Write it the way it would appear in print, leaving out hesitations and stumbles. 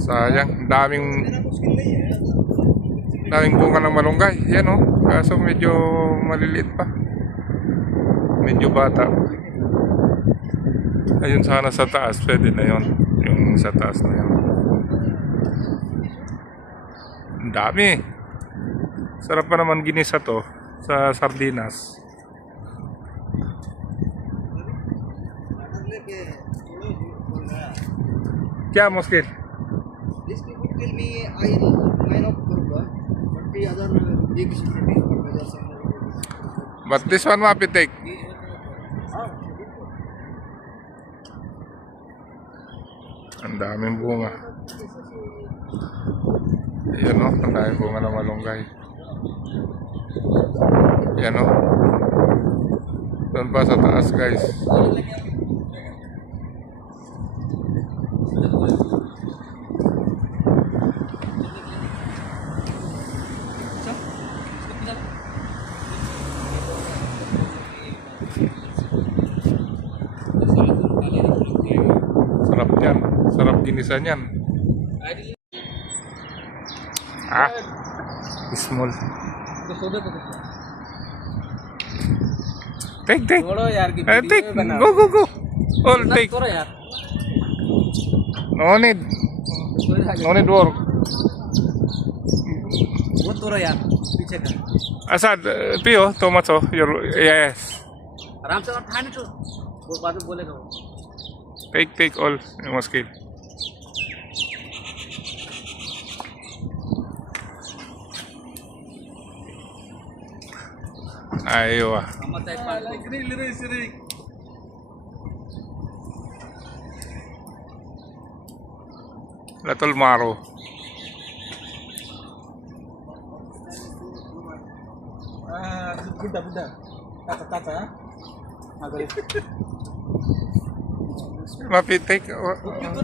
Sayang, daming bunga ng malunggay. Yan oh, kaso medyo maliliit pa. Medyo bata. Ayun sana sa taas, pwede na yon. Yung sa taas na yun. Ang dami. Sarap pa naman ginisa to sa sardinas. Kya muskil? This people tell me I of Durga, but the other big security measures. But this one mapitik. Ang daming bunga. Ayan o, ang daming bunga ng malunggay. Ayan o. Doon pa sa taas guys. Sarap yan. Sarap ginisa niyan. Ah, small. Take. Take. Go. All take. No need work. Asad, Pio, tomato. Yes. Take all. Muskil. Ayo ah. Latol maro. Buddha. Kata. Mapitik. Ito,